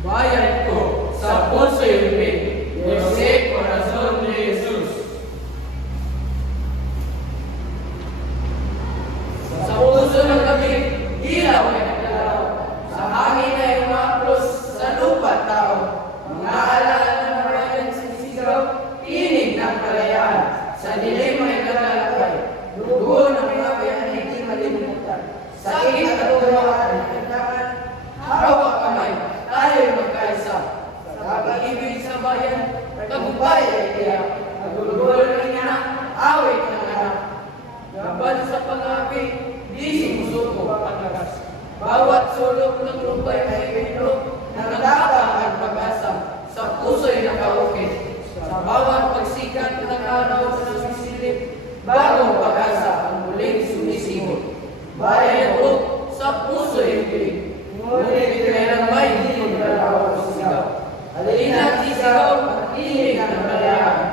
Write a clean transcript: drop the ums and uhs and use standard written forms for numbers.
Bayan ko sa puso ibig, Jose Corazon de Jesus. Sa puso ng gabi, ilaw ay nagdalaw. Sa hangin ay umaplos, sa lupa tao. Mga alaala ng bayan sinisigaw, tinig ng kalayaan. Sa dilim ay nalalakay, dugo ng mga bayan ay di malimutan. Sakit at tuwaan ay nagdaan, hawak kamay, tayo'y magkaisa. Sa pag-ibig sa bayan, tagumpay ay tiyak. Nagulgol ng anak, awit ng anak. Laban sa pag-api, di sumusuko ang lakas. Bawat sulok ng lumbay ay pinlo, nangatapang ang pag-asa. Sa puso'y nakaukit. Sa bawat pagsikat ng araw sa sumisilip, bagong pag-asa ang muling sumisimot. Bayan ko, sa puso'y ibig. Ngunit kailan ba'y hindi magdalaw ang sigaw? Halina't sisigaw at inig ng kalayaan.